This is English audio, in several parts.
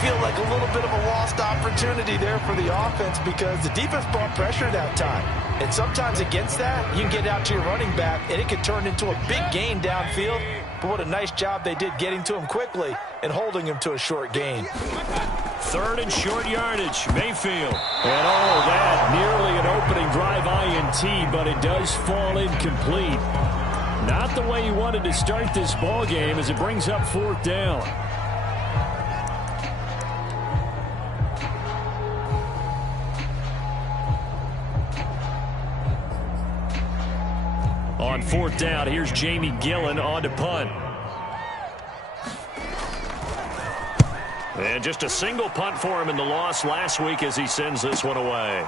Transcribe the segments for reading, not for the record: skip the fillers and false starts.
feel like a little bit of a lost opportunity there for the offense because the defense brought pressure that time. And sometimes against that, you can get out to your running back, and it can turn into a big gain downfield. But what a nice job they did getting to him quickly and holding him to a short gain. Third and short yardage, Mayfield. And oh, that nearly an opening drive INT, but it does fall incomplete. Not the way you wanted to start this ball game as it brings up fourth down. On fourth down, here's Jamie Gillen on to punt. And just a single punt for him in the loss last week as he sends this one away.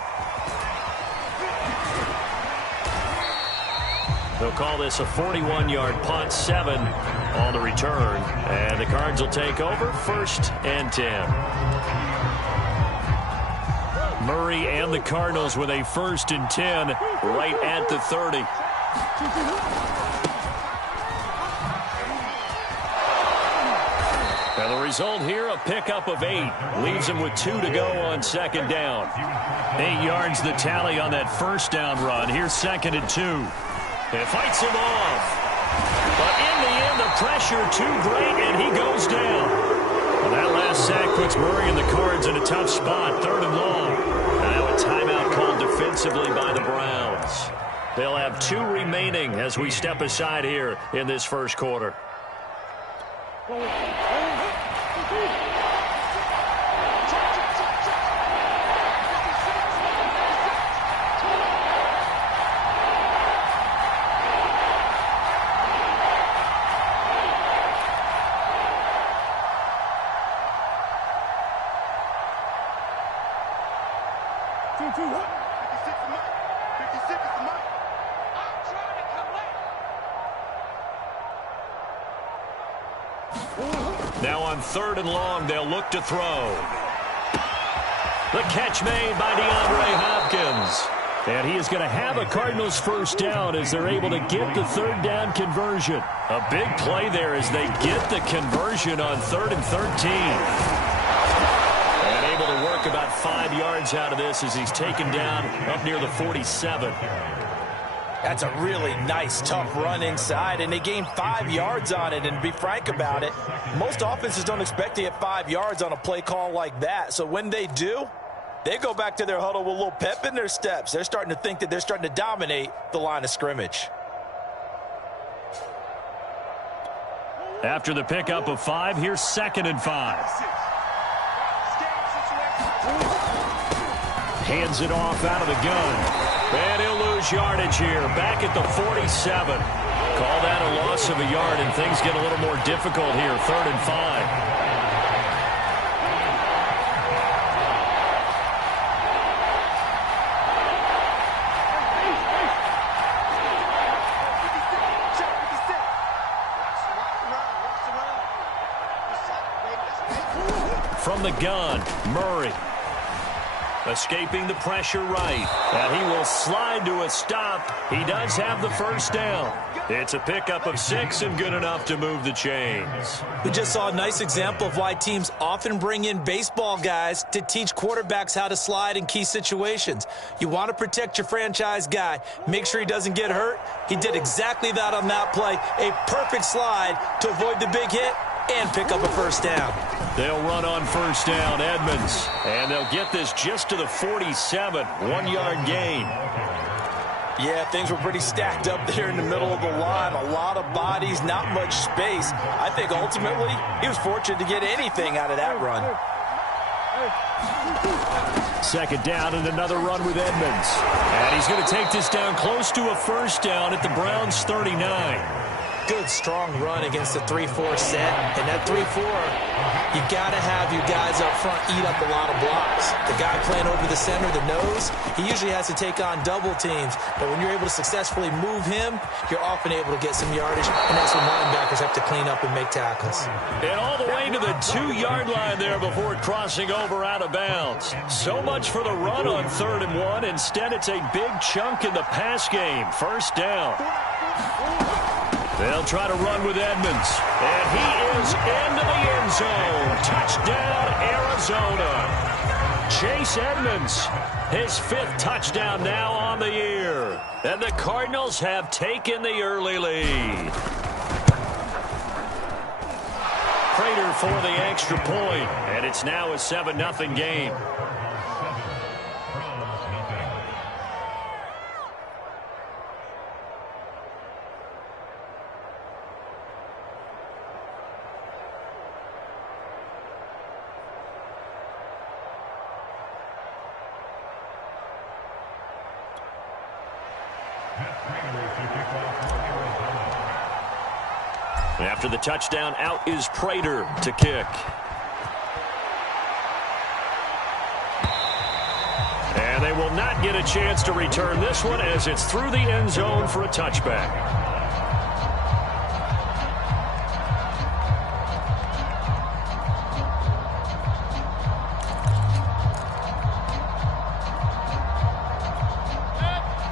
They'll call this a 41-yard punt, 7 on the return. And the Cards will take over, 1st and 10. Murray and the Cardinals with a 1st and 10 right at the 30. And the result here, a pickup of 8. Leaves him with 2 to go on 2nd down. 8 yards the tally on that first down run. Here's 2nd and 2. It fights him off. But in the end, the pressure too great, and he goes down. Well, that last sack puts Murray and the Cards in a tough spot. 3rd and long. Now a timeout called defensively by the Browns. They'll have 2 remaining as we step aside here in this first quarter. Now on 3rd and long, they'll look to throw. The catch made by DeAndre Hopkins. And he is going to have a Cardinals first down as they're able to get the 3rd down conversion. A big play there as they get the conversion on 3rd and 13. And able to work about 5 yards out of this as he's taken down up near the 47. That's a really nice, tough run inside, and they gained 5 yards on it. And to be frank about it, most offenses don't expect to get 5 yards on a play call like that. So when they do, they go back to their huddle with a little pep in their steps. They're starting to think that they're starting to dominate the line of scrimmage. After the pickup of 5, here's 2nd and 5. Hands it off out of the gun. And he'll lose yardage here, back at the 47. Call that a loss of a yard, and things get a little more difficult here, 3rd and 5. From the gun, Murray. Escaping the pressure right. And he will slide to a stop. He does have the first down. It's a pickup of 6 and good enough to move the chains. We just saw a nice example of why teams often bring in baseball guys to teach quarterbacks how to slide in key situations. You want to protect your franchise guy. Make sure he doesn't get hurt. He did exactly that on that play. A perfect slide to avoid the big hit and pick up a first down. They'll run on first down, Edmonds. And they'll get this just to the 47, 1-yard gain. Yeah, things were pretty stacked up there in the middle of the line. A lot of bodies, not much space. I think ultimately he was fortunate to get anything out of that run. 2nd down and another run with Edmonds. And he's going to take this down close to a first down at the Browns' 39. Good, strong run against the 3-4 set. And that 3-4, you got to have your guys up front eat up a lot of blocks. The guy playing over the center, the nose, he usually has to take on double teams. But when you're able to successfully move him, you're often able to get some yardage. And that's when linebackers have to clean up and make tackles. And all the way to the 2-yard line there before crossing over out of bounds. So much for the run on 3rd and 1. Instead, it's a big chunk in the pass game. First down. They'll try to run with Edmonds. And he is into the end zone. Touchdown, Arizona. Chase Edmonds, his 5th touchdown now on the year. And the Cardinals have taken the early lead. Prater for the extra point. And it's now a 7-0 game. After the touchdown, out is Prater to kick. And they will not get a chance to return this one as it's through the end zone for a touchback.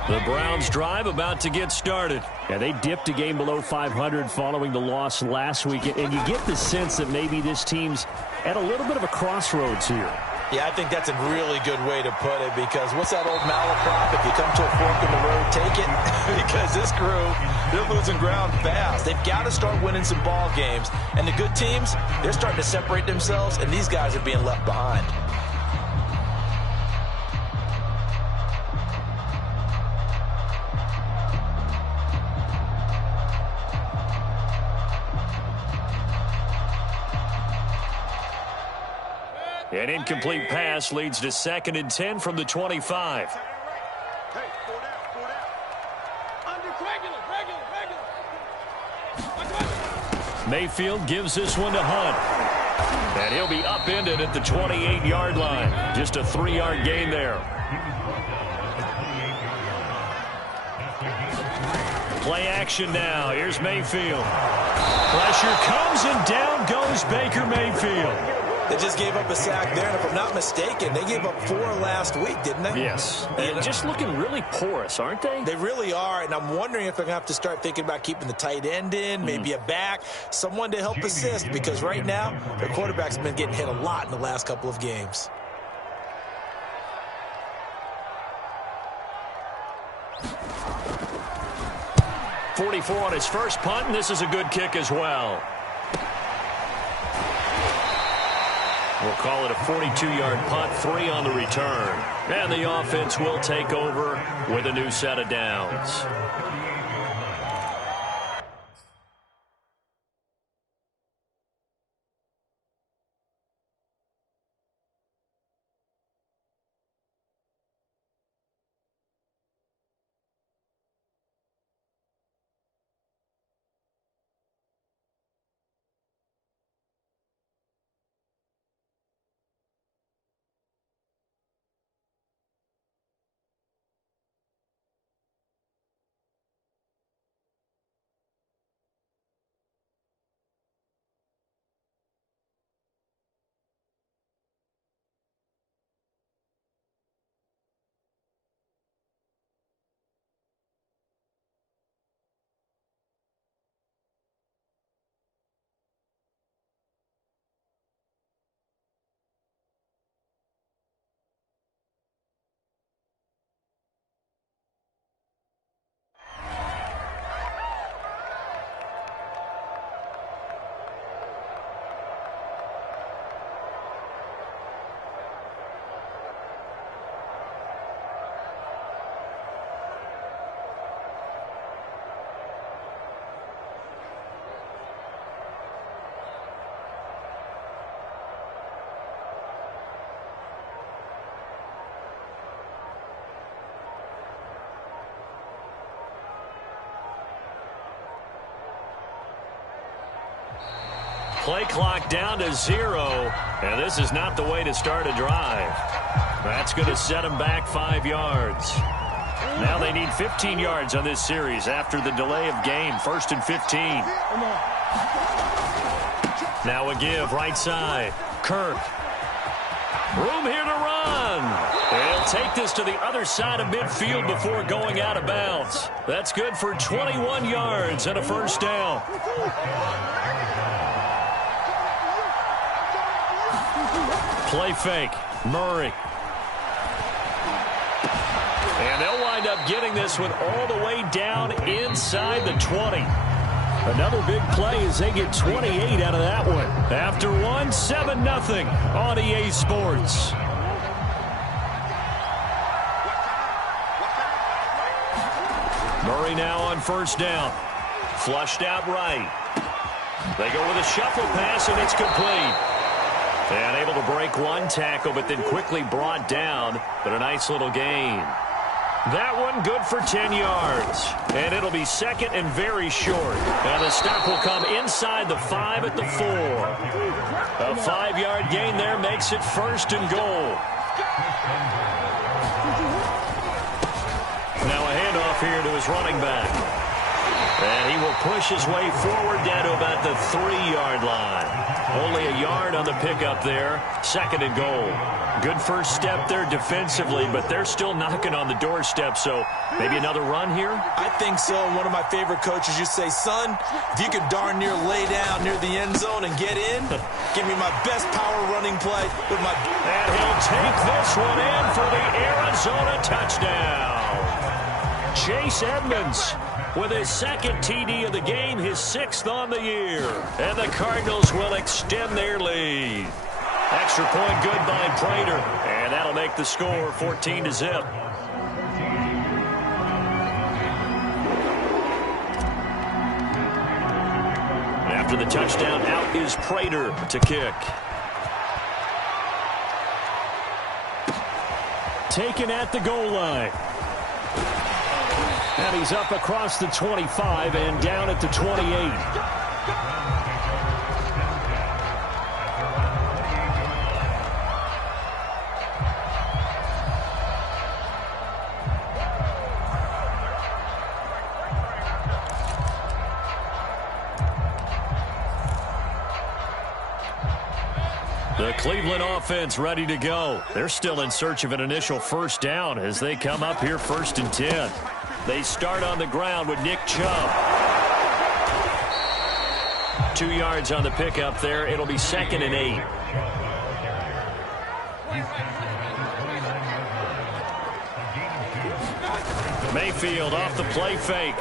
The Browns drive about to get started. Yeah, they dipped a game below 500 following the loss last week, and you get the sense that maybe this team's at a little bit of a crossroads here. Yeah, I think that's a really good way to put it, because what's that old malaprop? If you come to a fork in the road, take it. Because this crew, they're losing ground fast. They've got to start winning some ball games. And the good teams, they're starting to separate themselves, and these guys are being left behind. An incomplete pass leads to 2nd and 10 from the 25. Mayfield gives this one to Hunt. And he'll be upended at the 28-yard line. Just a 3-yard gain there. Play action now. Here's Mayfield. Pressure comes and down goes Baker Mayfield. They just gave up a sack there, and if I'm not mistaken, they gave up 4 last week, didn't they? Yes. And just looking really porous, aren't they? They really are, and I'm wondering if they're going to have to start thinking about keeping the tight end in, maybe a back, someone to help assist, because right now, their quarterback's been getting hit a lot in the last couple of games. .44 on his first punt, and this is a good kick as well. We'll call it a 42-yard punt, 3 on the return. And the offense will take over with a new set of downs. Play clock down to 0, and this is not the way to start a drive. That's going to set them back 5 yards. Now they need 15 yards on this series after the delay of game. 1st and 15. Now a give right side. Kirk. Room here to run. He'll take this to the other side of midfield before going out of bounds. That's good for 21 yards and a first down. Play fake. Murray. And they'll wind up getting this one all the way down inside the 20. Another big play as they get 28 out of that one. After one, 7-0 on EA Sports. Murray now on first down. Flushed out right. They go with a shuffle pass, and it's complete. And able to break one tackle, but then quickly brought down. But a nice little gain. That one good for 10 yards. And it'll be second and very short. And the stop will come inside the 5 at the 4. A 5-yard gain there makes it first and goal. Now a handoff here to his running back. And he will push his way forward down to about the 3-yard line. Only a yard on the pickup there. Second and goal. Good first step there defensively, but they're still knocking on the doorstep, so maybe another run here? I think so. One of my favorite coaches used to say, son, if you can darn near lay down near the end zone and get in, give me my best power running play with my... And he'll take this one in for the Arizona touchdown. Chase Edmonds with his second TD of the game, his 6th on the year. And the Cardinals will extend their lead. Extra point good by Prater. And that'll make the score 14-0. After the touchdown, out is Prater to kick. Taken at the goal line. And he's up across the 25 and down at the 28. The Cleveland offense ready to go. They're still in search of an initial first down as they come up here 1st and 10. They start on the ground with Nick Chubb. 2 yards on the pickup there. It'll be 2nd and 8. Mayfield off the play fake.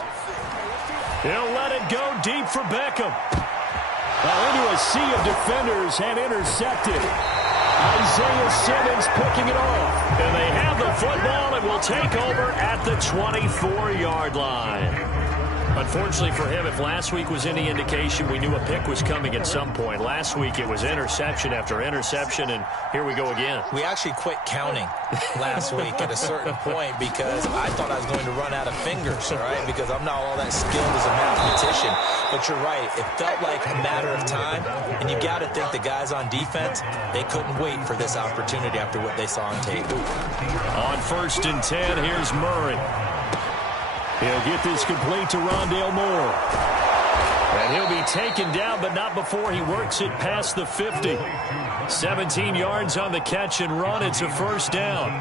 He'll let it go deep for Beckham. Into a sea of defenders and intercepted. Isaiah Simmons picking it off. And they have the football and will take over at the 24-yard line. Unfortunately for him, if last week was any indication, we knew a pick was coming at some point. Last week it was interception after interception, and here we go again. We actually quit counting last week at a certain point because I thought I was going to run out of fingers, all right, because I'm not all that skilled as a mathematician. But you're right. It felt like a matter of time, and you got to think the guys on defense, they couldn't wait for this opportunity after what they saw on tape. On 1st and 10, here's Murray. He'll get this complete to Rondale Moore. And he'll be taken down, but not before he works it past the 50. 17 yards on the catch and run. It's a first down.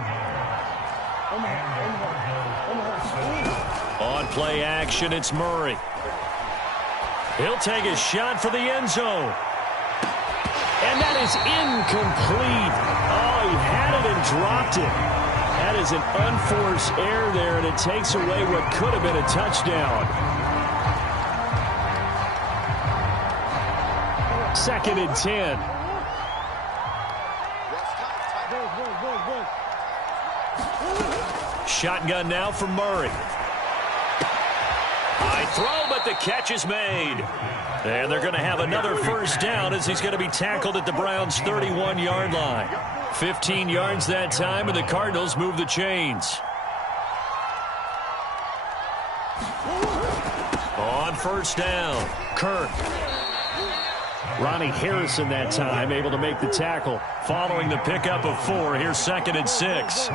On play action, it's Murray. He'll take a shot for the end zone. And that is incomplete. Oh, he had it and dropped it. That is an unforced error there, and it takes away what could have been a touchdown. 2nd and 10. Shotgun now for Murray. High throw, but the catch is made. And they're going to have another first down as he's going to be tackled at the Browns' 31-yard line. 15 yards that time, and the Cardinals move the chains. On first down, Kirk. Ronnie Harrison that time able to make the tackle. Following the pickup of 4, here's 2nd and 6.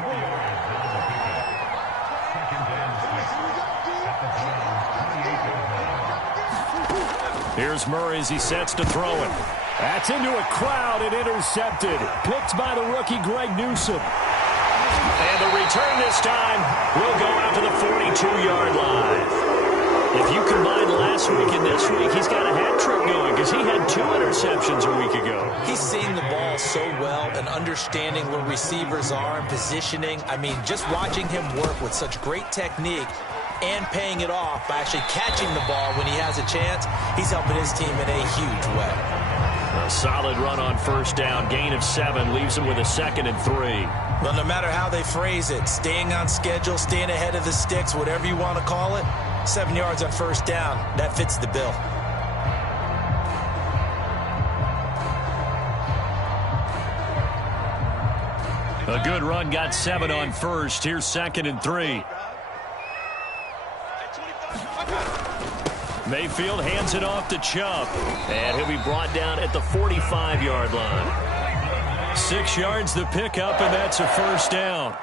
Here's Murray as he sets to throw it. That's into a crowd and intercepted. Picked by the rookie Greg Newsome. And the return this time will go out to the 42-yard line. If you combine last week and this week, he's got a hat trick going because he had 2 interceptions a week ago. He's seen the ball so well and understanding where receivers are and positioning. I mean, just watching him work with such great technique and paying it off by actually catching the ball when he has a chance, he's helping his team in a huge way. A solid run on first down. Gain of 7 leaves him with a 2nd and 3. Well, no matter how they phrase it, staying on schedule, staying ahead of the sticks, whatever you want to call it, 7 yards on first down, that fits the bill. A good run, got 7 on first. Here's 2nd and 3. Mayfield hands it off to Chubb. And he'll be brought down at the 45-yard line. 6 yards the pickup, and that's a first down.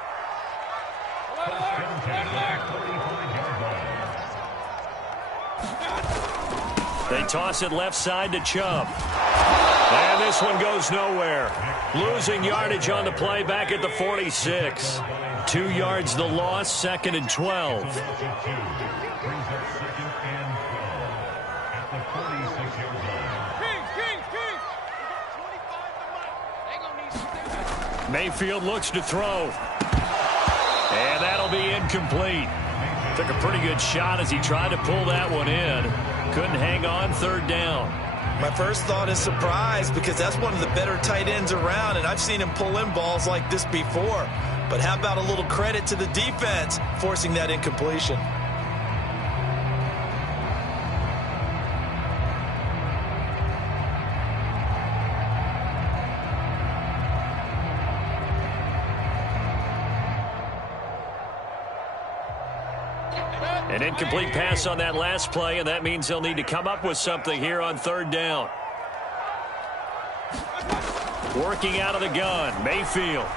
They toss it left side to Chubb. And this one goes nowhere. Losing yardage on the play back at the 46. 2 yards the loss, 2nd and 12. Mayfield looks to throw. And that'll be incomplete. Took a pretty good shot as he tried to pull that one in. Couldn't hang on, 3rd down. My first thought is surprise because that's one of the better tight ends around, and I've seen him pull in balls like this before. But how about a little credit to the defense forcing that incompletion? An incomplete pass on that last play, and that means they'll need to come up with something here on 3rd down. Working out of the gun, Mayfield.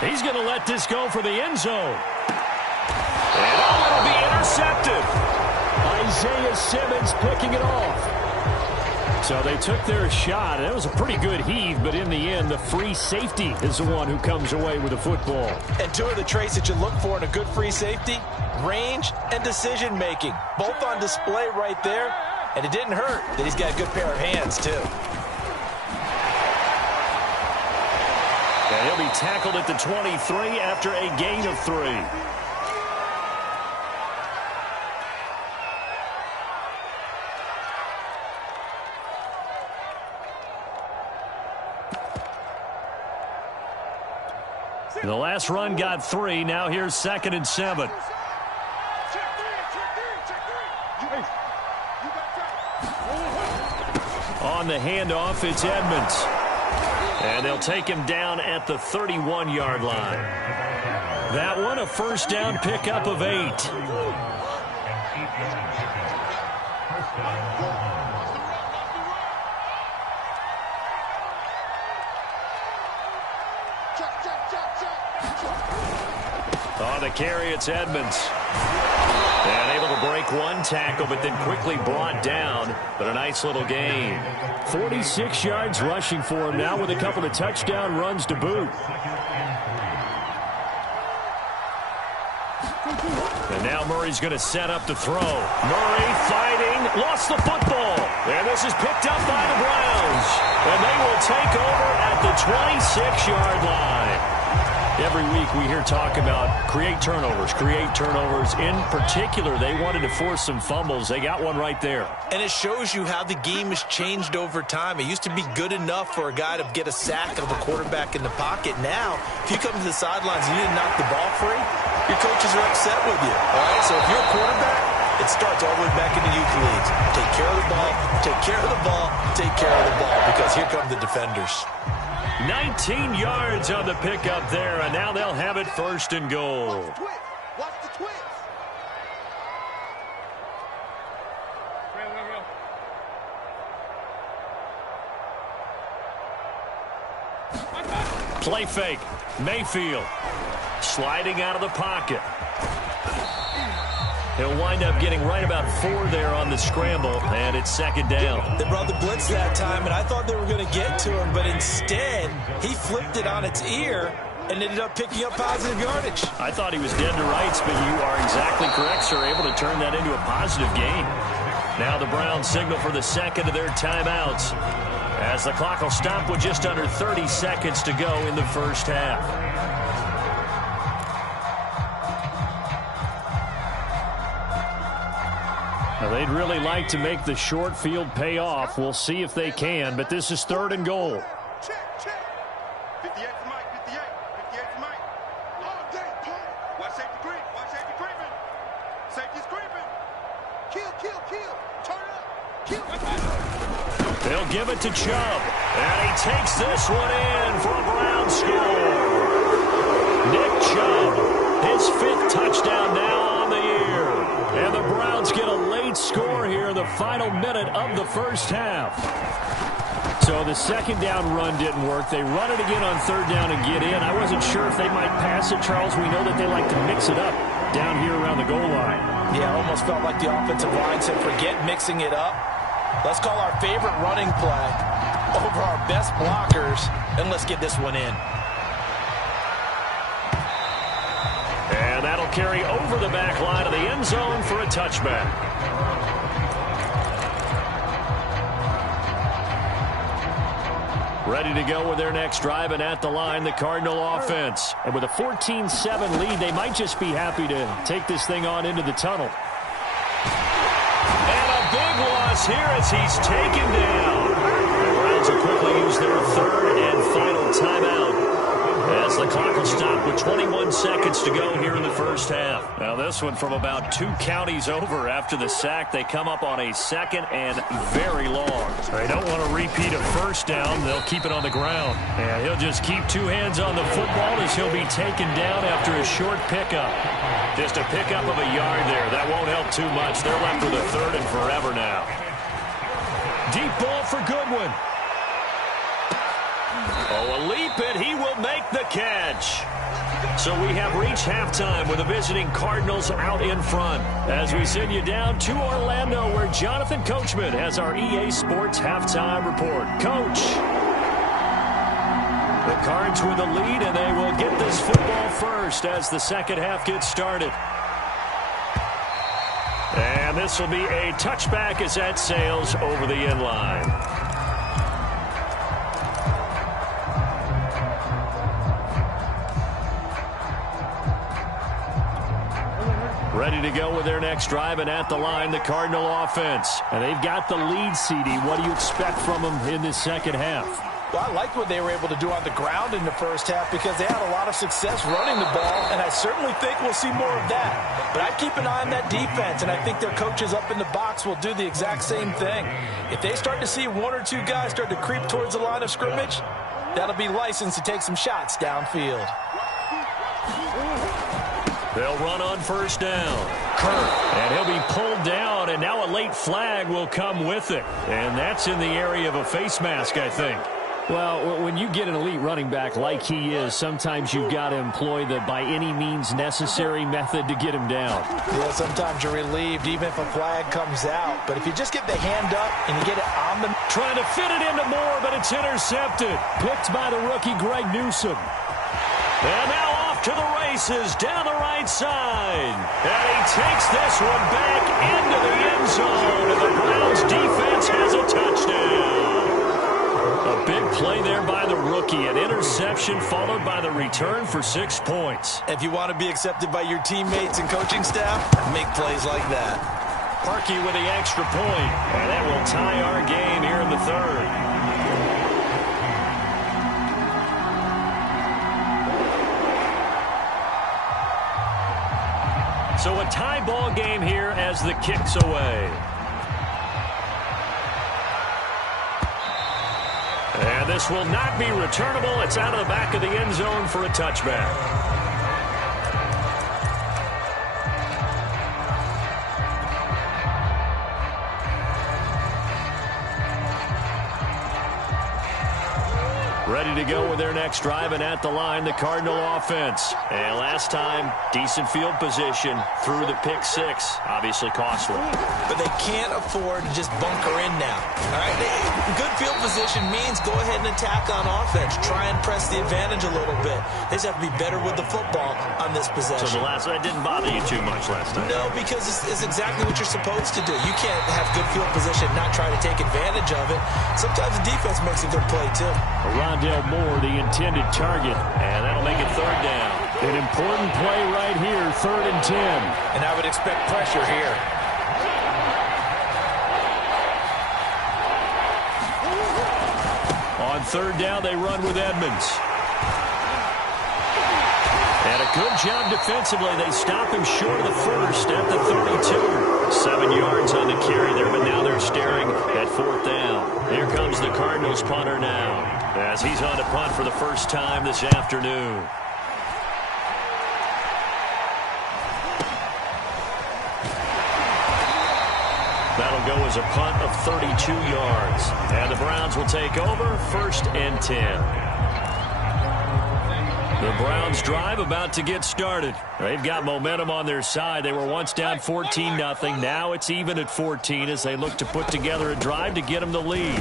He's going to let this go for the end zone. And it'll be intercepted. Isaiah Simmons picking it off. So they took their shot. It was a pretty good heave, but in the end, the free safety is the one who comes away with the football. And 2 of the traits that you look for in a good free safety, range and decision-making, both on display right there. And it didn't hurt that he's got a good pair of hands, too. And he'll be tackled at the 23 after a gain of 3. The last run got 3. Now here's 2nd and 7. On the handoff, it's Edmonds. And they'll take him down at the 31-yard line. That one, a first down pickup of 8. On the carry, it's Edmonds. And able to break one tackle, but then quickly brought down. But a nice little gain. 46 yards rushing for him now with a couple of touchdown runs to boot. And now Murray's going to set up to throw. Murray fighting, lost the football. And this is picked up by the Browns. And they will take over at the 26-yard line. Every week we hear talk about create turnovers. In particular, they wanted to force some fumbles. They got one right there. And it shows you how the game has changed over time. It used to be good enough for a guy to get a sack of a quarterback in the pocket. Now, if you come to the sidelines and you didn't knock the ball free, your coaches are upset with you. All right, so if you're a quarterback, it starts all the way back in the youth leagues. Take care of the ball, take care of the ball, take care of the ball, because here come the defenders. 19 yards on the pickup there, and now they'll have it 1st and goal. Watch the twist. Play fake. Mayfield sliding out of the pocket. He'll wind up getting right about 4 there on the scramble, and it's 2nd down. They brought the blitz that time, and I thought they were going to get to him, but instead, he flipped it on its ear and ended up picking up positive yardage. I thought he was dead to rights, but you are exactly correct, sir. Able to turn that into a positive gain. Now the Browns signal for the second of their timeouts, as the clock will stop with just under 30 seconds to go in the first half. Now, they'd really like to make the short field pay off. We'll see if they can, but this is 3rd and goal. Check. 58 for Mike, 58. 58 for Mike. All day, punt. Watch safety creep. Watch safety creeping. Safety's creeping. Kill. Turn it up. Kill. They'll give it to Chubb, and he takes this one in for a Browns score. Nick Chubb, his 5th touchdown now on the year. And the Browns get a late score here in the final minute of the first half. So the second down run didn't work. They run it again on 3rd down and get in. I wasn't sure if they might pass it, Charles. We know that they like to mix it up down here around the goal line. Yeah, almost felt like the offensive line said, forget mixing it up. Let's call our favorite running play over our best blockers, and let's get this one in. And that'll carry over the back line of the end zone for a touchback. Ready to go with their next drive, and at the line, the Cardinal offense. And with a 14-7 lead, they might just be happy to take this thing on into the tunnel. And a big loss here as he's taken down. The Browns will quickly use their 3rd and final timeout, as the clock will stop with 21 seconds to go here in the first half. Now this one from about 2 counties over after the sack. They come up on a 2nd and very long. They don't want to repeat a first down. They'll keep it on the ground. And he'll just keep 2 hands on the football as he'll be taken down after a short pickup. Just a pickup of a yard there. That won't help too much. They're left with a 3rd and forever now. Deep ball for Goodwin. Oh, a leap, and he will make the catch. So we have reached halftime with the visiting Cardinals out in front, as we send you down to Orlando, where Jonathan Coachman has our EA Sports halftime report. Coach. The Cards with the lead, and they will get this football first as the second half gets started. And this will be a touchback as that sails over the end line. Ready to go with their next drive, and at the line, the Cardinal offense. And they've got the lead, CD. What do you expect from them in this second half? Well, I liked what they were able to do on the ground in the first half because they had a lot of success running the ball, and I certainly think we'll see more of that. But I'd keep an eye on that defense, and I think their coaches up in the box will do the exact same thing. If they start to see 1 or 2 guys start to creep towards the line of scrimmage, that'll be licensed to take some shots downfield. They'll run on first down. Kirk, and he'll be pulled down, and now a late flag will come with it. And that's in the area of a face mask, I think. Well, when you get an elite running back like he is, sometimes you've got to employ the by any means necessary method to get him down. Yeah, sometimes you're relieved even if a flag comes out. But if you just get the hand up and you get it on the... Trying to fit it into Moore, but it's intercepted. Picked by the rookie Greg Newsome. And now off to the races down the right side. And he takes this one back into the end zone. And the Browns defense has a touchdown. A big play there by the rookie. An interception followed by the return for 6 points. If you want to be accepted by your teammates and coaching staff, make plays like that. Parkey with the extra point. And that will tie our game here in the third. So a tie ball game here as the kick's away. And this will not be returnable. It's out of the back of the end zone for a touchback. ready to go with their next drive, and at the line, the Cardinal offense. And last time, decent field position through the pick six. Obviously costly. But they can't afford to just bunker in now. All right, good field position means go ahead and attack on offense. Try and press the advantage a little bit. They just have to be better with the football on this possession. So that didn't bother you too much last time? No, because it's exactly what you're supposed to do. You can't have good field position and not try to take advantage of it. Sometimes the defense makes a good play, too. Rondale Moore, the intended target. And that'll make it third down. An important play right here, 3rd and 10. And I would expect pressure here. On 3rd down, they run with Edmonds. And a good job defensively. They stop him short of the first at the 32. 7 yards on the carry there, but now they're staring at 4th down. Here comes the Cardinals punter now, as he's on to punt for the first time this afternoon. That'll go as a punt of 32 yards. And the Browns will take over, 1st and 10. The Browns drive about to get started. They've got momentum on their side. They were once down 14-0. Now it's even at 14 as they look to put together a drive to get them the lead.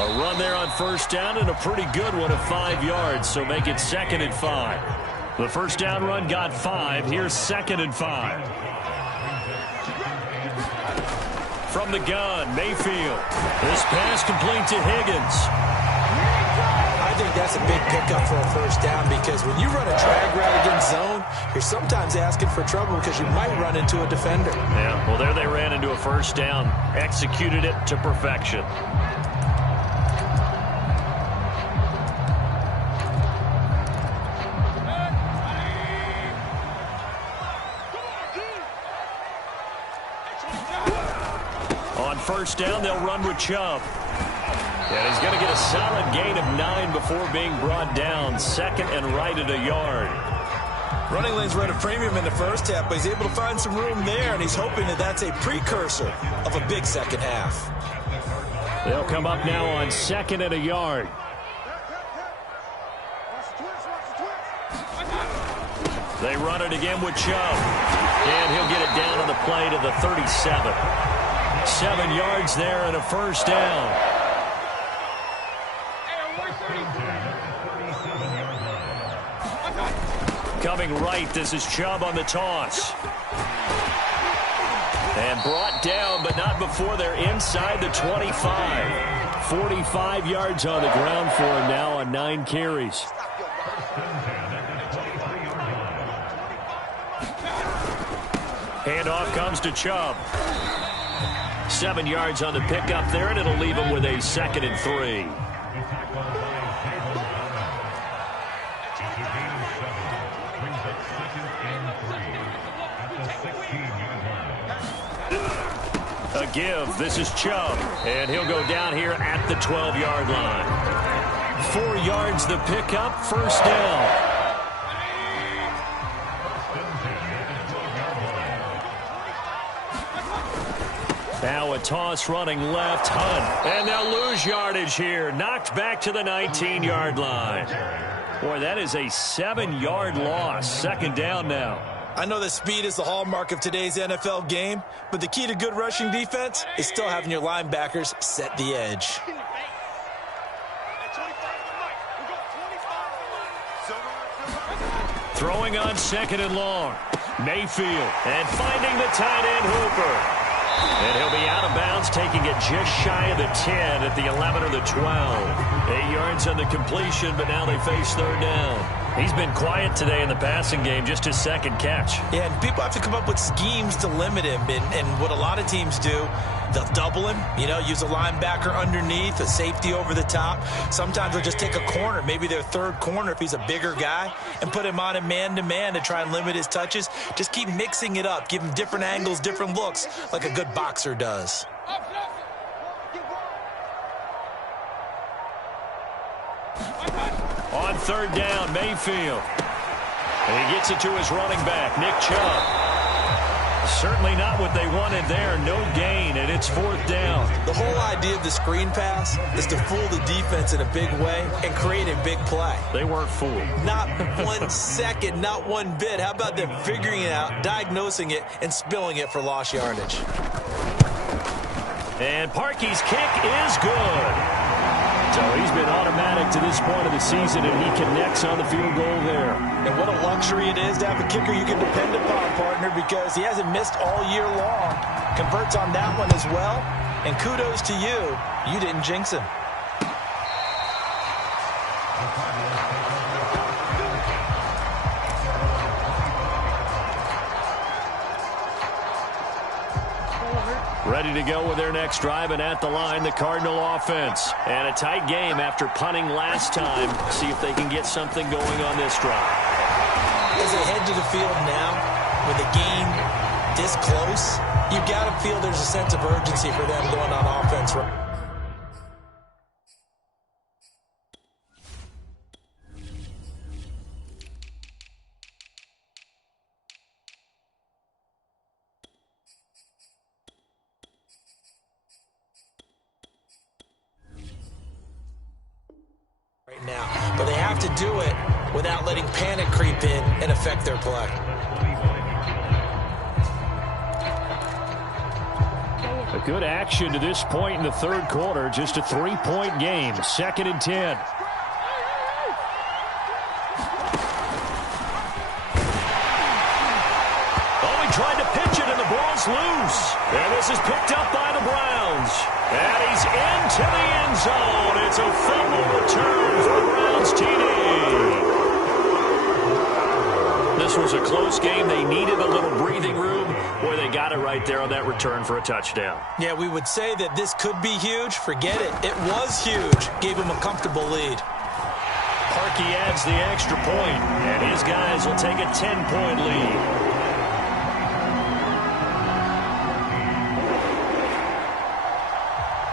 A run there on 1st down and a pretty good one of 5 yards, so make it 2nd and 5. The 1st down run got 5. Here's 2nd and 5. From the gun, Mayfield. This pass complete to Higgins. I think that's a big pickup for a 1st down because when you run a drag route against zone, you're sometimes asking for trouble because you might run into a defender. Yeah, well, there they ran into a 1st down, executed it to perfection. On 1st down, they'll run with Chubb. And he's going to get a solid gain of 9 before being brought down. 2nd and right at a yard. Running lanes were at a premium in the first half, but he's able to find some room there, and he's hoping that that's a precursor of a big second half. They'll come up now on 2nd and a yard. They run it again with Chubb. And he'll get it down on the play to the 37. 7 yards there and a 1st down. Coming right, this is Chubb on the toss. And brought down, but not before they're inside the 25. 45 yards on the ground for him now on 9 carries. Handoff comes to Chubb. 7 yards on the pickup there, and it'll leave him with a 2nd and 3. A give. This is Chubb, and he'll go down here at the 12-yard line. 4 yards the pickup, 1st down. Now a toss running left, Hunt. And they'll lose yardage here. Knocked back to the 19-yard line. Boy, that is a 7-yard loss. 2nd down now. I know that speed is the hallmark of today's NFL game, but the key to good rushing defense is still having your linebackers set the edge. Throwing on 2nd and long. Mayfield. And finding the tight end Hooper. And he'll be out of bounds, taking it just shy of the 10 at the 11 or the 12. 8 yards on the completion, but now they face 3rd down. He's been quiet today in the passing game, just his 2nd catch. Yeah, and people have to come up with schemes to limit him. And what a lot of teams do, they'll double him, use a linebacker underneath, a safety over the top. Sometimes they'll just take a corner, maybe their 3rd corner if he's a bigger guy, and put him on a man-to-man to try and limit his touches. Just keep mixing it up. Give him different angles, different looks, like a good boxer does. On 3rd down, Mayfield. And he gets it to his running back, Nick Chubb. Certainly not what they wanted there. No gain, and it's 4th down. The whole idea of the screen pass is to fool the defense in a big way and create a big play. They weren't fooled. Not 1 second, not one bit. How about them figuring it out, diagnosing it, and spilling it for lost yardage? And Parkey's kick is good. So he's been automatic to this point of the season, and he connects on the field goal there. And what a luxury it is to have a kicker you can depend upon, partner, because he hasn't missed all year long. Converts on that one as well. And kudos to you. You didn't jinx him. Ready to go with their next drive, and at the line, the Cardinal offense. And a tight game after punting last time. See if they can get something going on this drive. As they head to the field now, with the game this close, you've got to feel there's a sense of urgency for them going on offense. Now, but they have to do it without letting panic creep in and affect their play. A good action to this point in the third quarter. Just a 3-point game. 2nd and 10. Oh, he tried to pitch it, and the ball's loose. And this is picked up by the Browns. And he's into the end zone. It's a fumble return for the Browns TD. This was a close game. They needed a little breathing room. Boy, they got it right there on that return for a touchdown. Yeah, we would say that this could be huge. Forget it. It was huge. Gave him a comfortable lead. Parkey adds the extra point, and his guys will take a 10-point lead.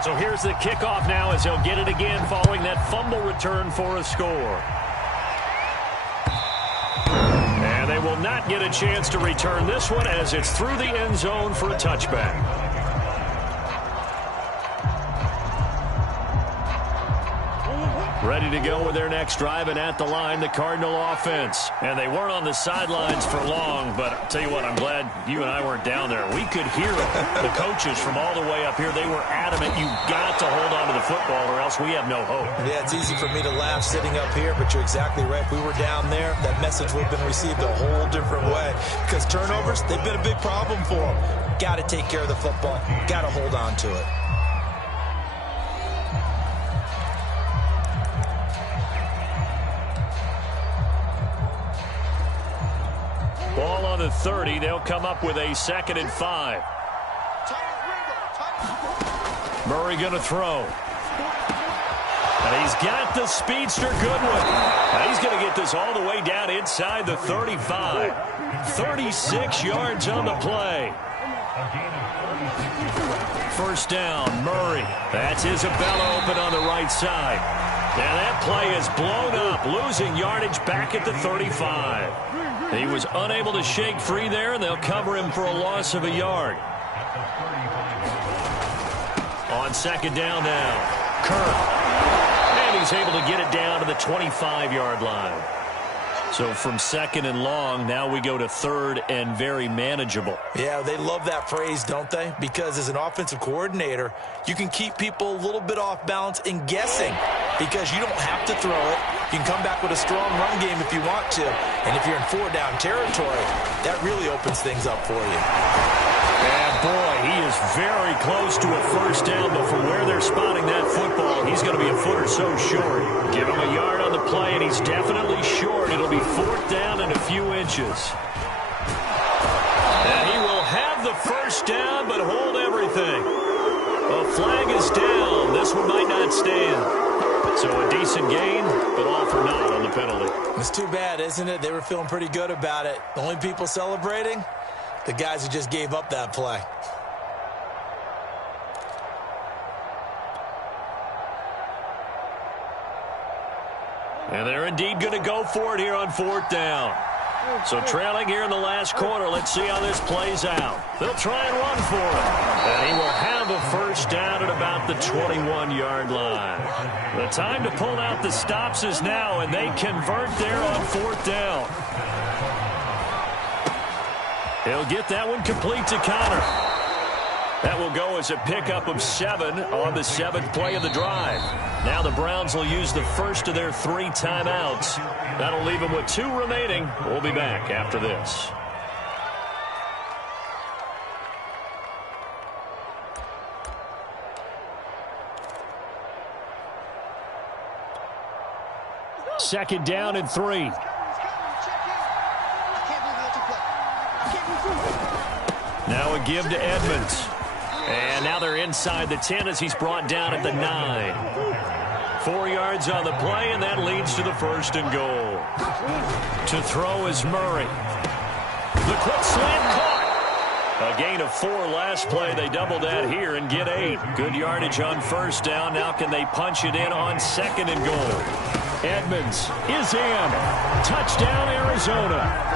So here's the kickoff now as he'll get it again following that fumble return for a score. And they will not get a chance to return this one as it's through the end zone for a touchback. Ready to go with their next drive, and at the line, the Cardinal offense. And they weren't on the sidelines for long, but I'll tell you what, I'm glad you and I weren't down there. We could hear the coaches from all the way up here. They were adamant, you've got to hold on to the football or else we have no hope. Yeah, it's easy for me to laugh sitting up here, but you're exactly right. If we were down there, that message would have been received a whole different way. Because turnovers, they've been a big problem for them. Got to take care of the football. Got to hold on to it. Ball on the 30. They'll come up with a 2nd and 5. Murray going to throw. And he's got the speedster Goodwin. And he's going to get this all the way down inside the 35. 36 yards on the play. First down, Murray. That's Isabella open on the right side. And that play is blown up, losing yardage back at the 35. He was unable to shake free there, and they'll cover him for a loss of a yard. On 2nd down now, Kirk. And he's able to get it down to the 25-yard line. So from 2nd and long, now we go to 3rd and very manageable. Yeah, they love that phrase, don't they? Because as an offensive coordinator, you can keep people a little bit off balance and guessing because you don't have to throw it. You can come back with a strong run game if you want to. And if you're in 4-down territory, that really opens things up for you. And boy, he is very close to a first down, but from where they're spotting that football, he's going to be a foot or so short. Give him a yard on the play, and he's definitely short. It'll be 4th down and a few inches. And he will have the first down, but hold everything. A flag is down. This one might not stand. So a decent gain, but all for naught on the penalty. It's too bad, isn't it? They were feeling pretty good about it. The only people celebrating, the guys who just gave up that play. And they're indeed going to go for it here on 4th down. So trailing here in the last quarter, let's see how this plays out. They'll try and run for it. And he will have a first down at about the 21-yard line. The time to pull out the stops is now, and they convert there on fourth down. He'll get that one complete to Connor. That will go as a pickup of 7 on the 7th play of the drive. Now the Browns will use the first of their 3 timeouts. That'll leave them with 2 remaining. We'll be back after this. Second down and 3. Now a give to Edmonds. And now they're inside the 10 as he's brought down at the 9. 4 yards on the play, and that leads to the first and goal. To throw is Murray. The quick slant caught. A gain of 4 last play. They double that here and get 8. Good yardage on first down. Now can they punch it in on second and goal? Edmonds is in. Touchdown, Arizona.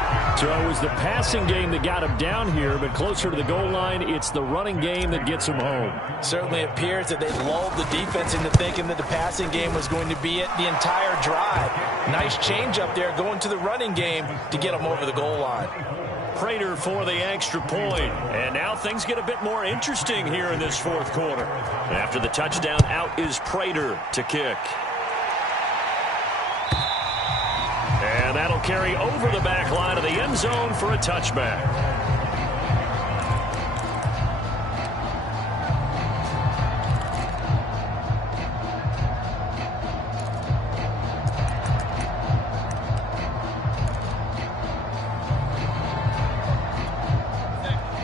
So it was the passing game that got him down here, but closer to the goal line, it's the running game that gets him home. Certainly appears that they lulled the defense into thinking that the passing game was going to be it the entire drive. Nice change up there going to the running game to get them over the goal line. Prater for the extra point. And now things get a bit more interesting here in this fourth quarter. After the touchdown, out is Prater to kick. And that'll carry over the back line of the end zone for a touchback.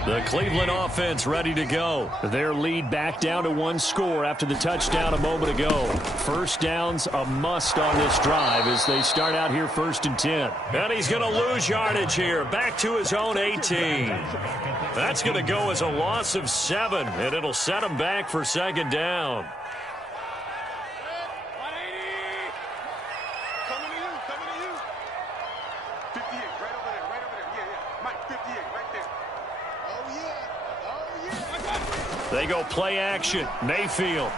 The Cleveland offense ready to go. Their lead back down to 1 score after the touchdown a moment ago. First down's a must on this drive as they start out here 1st and 10. And he's going to lose yardage here. Back to his own 18. That's going to go as a loss of 7, and it'll set him back for second down. They go play action. Mayfield.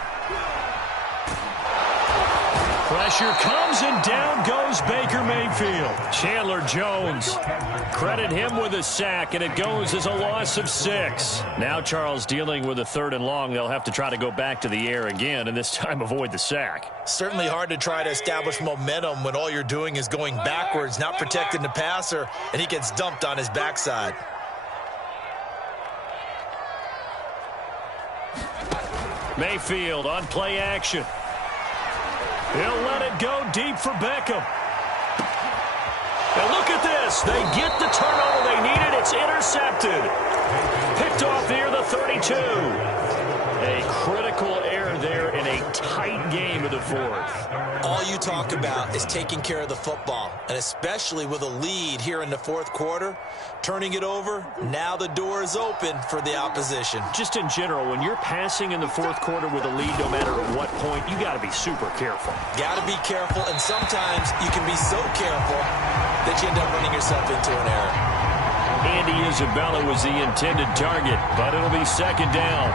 Pressure comes and down goes Baker Mayfield. Chandler Jones. Credit him with a sack, and it goes as a loss of 6. Now Charles dealing with a 3rd and long. They'll have to try to go back to the air again, and this time avoid the sack. Certainly hard to try to establish momentum when all you're doing is going backwards, not protecting the passer, and he gets dumped on his backside. Mayfield on play action. He'll let it go deep for Beckham. And look at this. They get the turnover they needed. It's intercepted. Picked off near the 32. A critical error there in a tight game of the 4th. All you talk about is taking care of the football, and especially with a lead here in the 4th quarter, turning it over, now the door is open for the opposition. Just in general, when you're passing in the 4th quarter with a lead, no matter at what point, you got to be super careful. Got to be careful, and sometimes you can be so careful that you end up running yourself into an error. Andy Isabella was the intended target, but it'll be second down.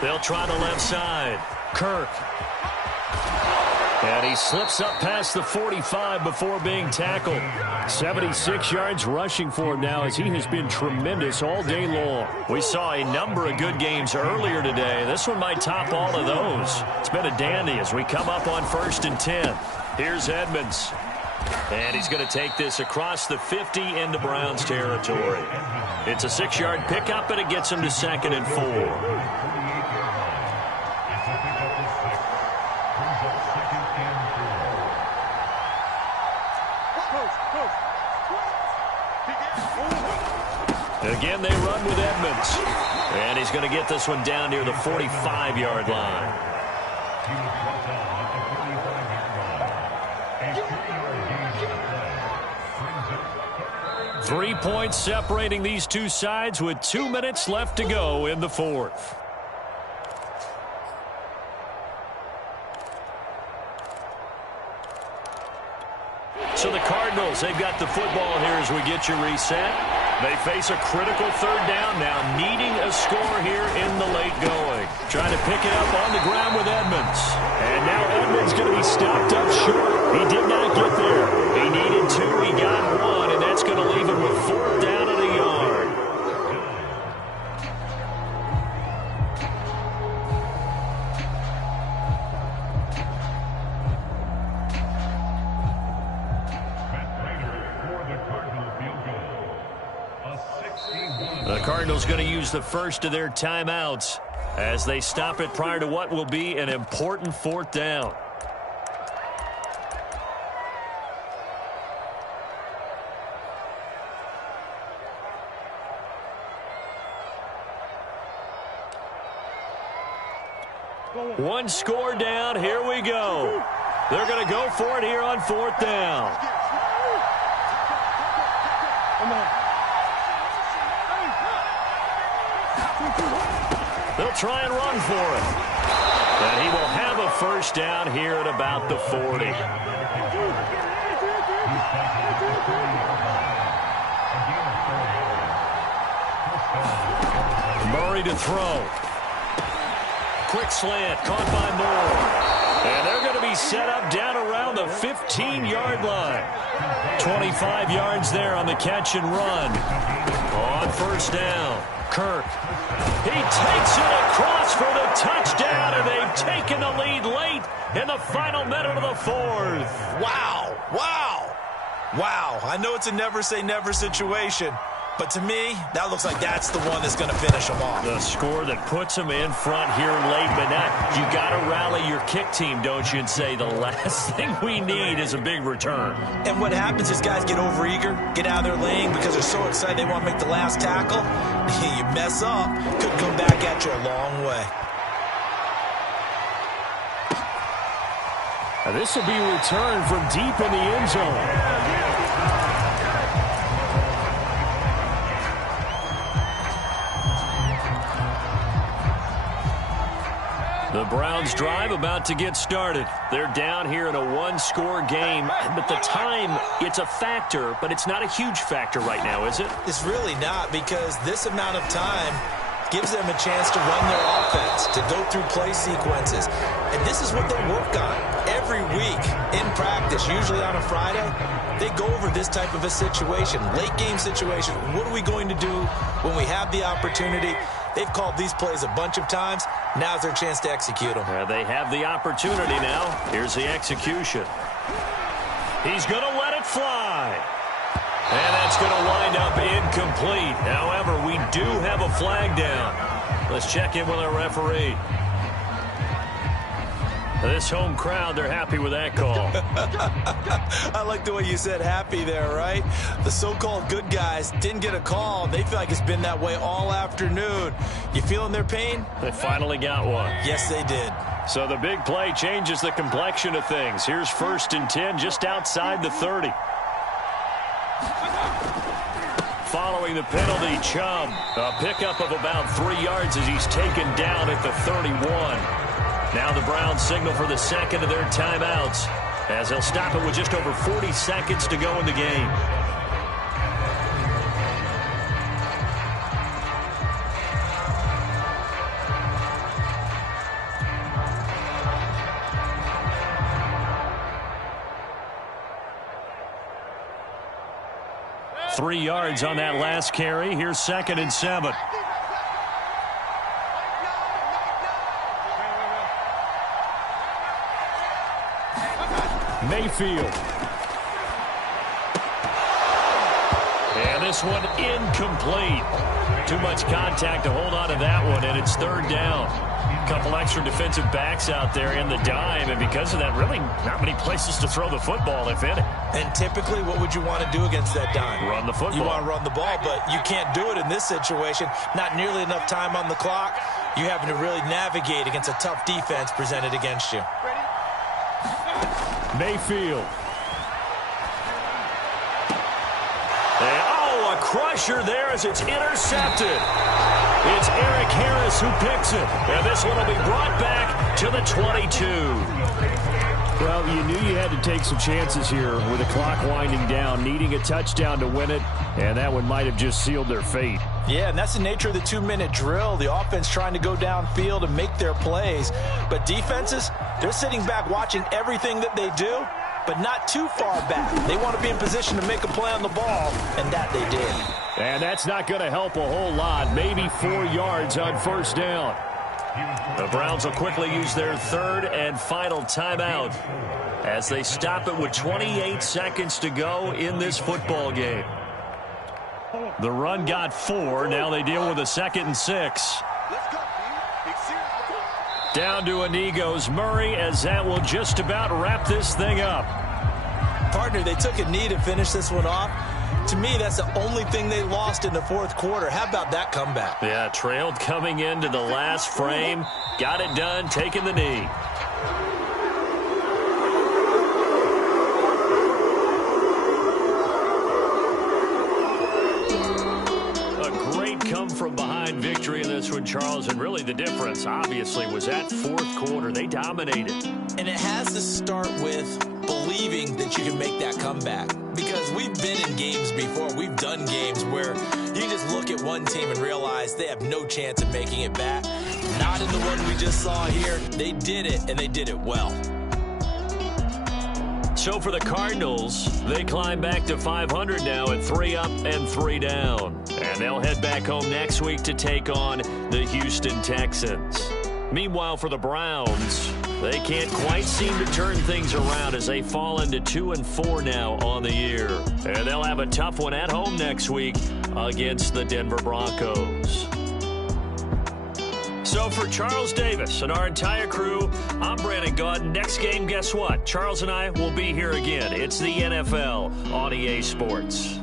They'll try the left side. Kirk. And he slips up past the 45 before being tackled. 76 yards rushing for him now as he has been tremendous all day long. We saw a number of good games earlier today. This one might top all of those. It's been a dandy as we come up on 1st and 10. Here's Edmonds. And he's going to take this across the 50 into Browns territory. It's a 6-yard pickup, and it gets him to 2nd and 4. Again, they run with Edmonds. And he's going to get this one down near the 45-yard line. Three points separating these two sides with 2 minutes left to go in the fourth. So the Cardinals, they've got the football here as we get you reset. They face a critical third down now, needing a score here in the late going. Trying to pick it up on the ground with Edmonds. And now Edmonds going to be stopped up short. He did not get there. He needed 2, he got 1, and that's going to leave him with 4th down and a yard. The Cardinals going to use the first of their timeouts as they stop it prior to what will be an important 4th down. One score down. Here we go. They're going to go for it here on 4th down. They'll try and run for it. And he will have a first down here at about the 40. Murray to throw. Quick slant, caught by Moore. And they're going to be set up down around the 15-yard line. 25 yards there on the catch and run. On first down, Kirk. He takes it across for the touchdown, and they've taken the lead late in the final minute of the fourth. Wow, wow, wow. I know it's a never-say-never situation, but to me, that looks like that's the one that's going to finish them off. The score that puts them in front here late, but now you got to rally your kick team, don't you, and say the last thing we need is a big return. And what happens is guys get overeager, get out of their lane because they're so excited they want to make the last tackle. You mess up, could come back at you a long way. Now this will be returned from deep in the end zone. The Browns drive about to get started. They're down here in a one-score game, but the time, it's a factor, but it's not a huge factor right now, is it? It's really not, because this amount of time gives them a chance to run their offense, to go through play sequences. And this is what they work on every week in practice, usually on a Friday. They go over this type of a situation, late game situation. What are we going to do when we have the opportunity? They've called these plays a bunch of times. Now's their chance to execute them. They have the opportunity now. Here's the execution. He's going to let it fly. And that's going to wind up incomplete. However, we do have a flag down. Let's check in with our referee. This home crowd, they're happy with that call. I like the way you said happy there, right? The so-called good guys didn't get a call. They feel like it's been that way all afternoon. You feeling their pain? They finally got one. Yes, they did. So the big play changes the complexion of things. Here's 1st and 10 just outside the 30. Following the penalty, Chubb. A pickup of about 3 yards as he's taken down at the 31. Now the Browns signal for the second of their timeouts as they'll stop it with just over 40 seconds to go in the game. Three yards on that last carry. Here's 2nd and 7. Mayfield. And this one incomplete. Too much contact to hold on to that one, and it's 3rd down. A couple extra defensive backs out there in the dime, and because of that, really not many places to throw the football, if any. And typically, what would you want to do against that dime? Run the football. You want to run the ball, but you can't do it in this situation. Not nearly enough time on the clock. You having to really navigate against a tough defense presented against you. Mayfield. A crusher there as it's intercepted. It's Eric Harris who picks it. And this one will be brought back to the 22. Well, you knew you had to take some chances here with the clock winding down, needing a touchdown to win it, and that one might have just sealed their fate. Yeah, and that's the nature of the 2-minute drill. The offense trying to go downfield and make their plays. But defenses, they're sitting back watching everything that they do, but not too far back. They want to be in position to make a play on the ball, and that they did. And that's not going to help a whole lot. Maybe 4 yards on first down. The Browns will quickly use their third and final timeout as they stop it with 28 seconds to go in this football game. The run got 4. Now they deal with a 2nd and 6. Down to a knee goes Murray, as that will just about wrap this thing up. Partner, they took a knee to finish this one off. To me, that's the only thing they lost in the fourth quarter. How about that comeback? Yeah, trailed coming into the last frame. Got it done, taking the knee. A great come-from-behind victory in this one, Charles. And really the difference, obviously, was that fourth quarter. They dominated. And it has to start with believing that you can make that comeback. Because we've been in games before. We've done games where you just look at one team and realize they have no chance of making it back. Not in the one we just saw here. They did it, and they did it well. So for the Cardinals, they climb back to 500 now at 3 up and 3 down. And they'll head back home next week to take on the Houston Texans. Meanwhile, for the Browns, they can't quite seem to turn things around as they fall into 2-4 now on the year. And they'll have a tough one at home next week against the Denver Broncos. So for Charles Davis and our entire crew, I'm Brandon Gaudin. Next game, guess what? Charles and I will be here again. It's the NFL on EA Sports.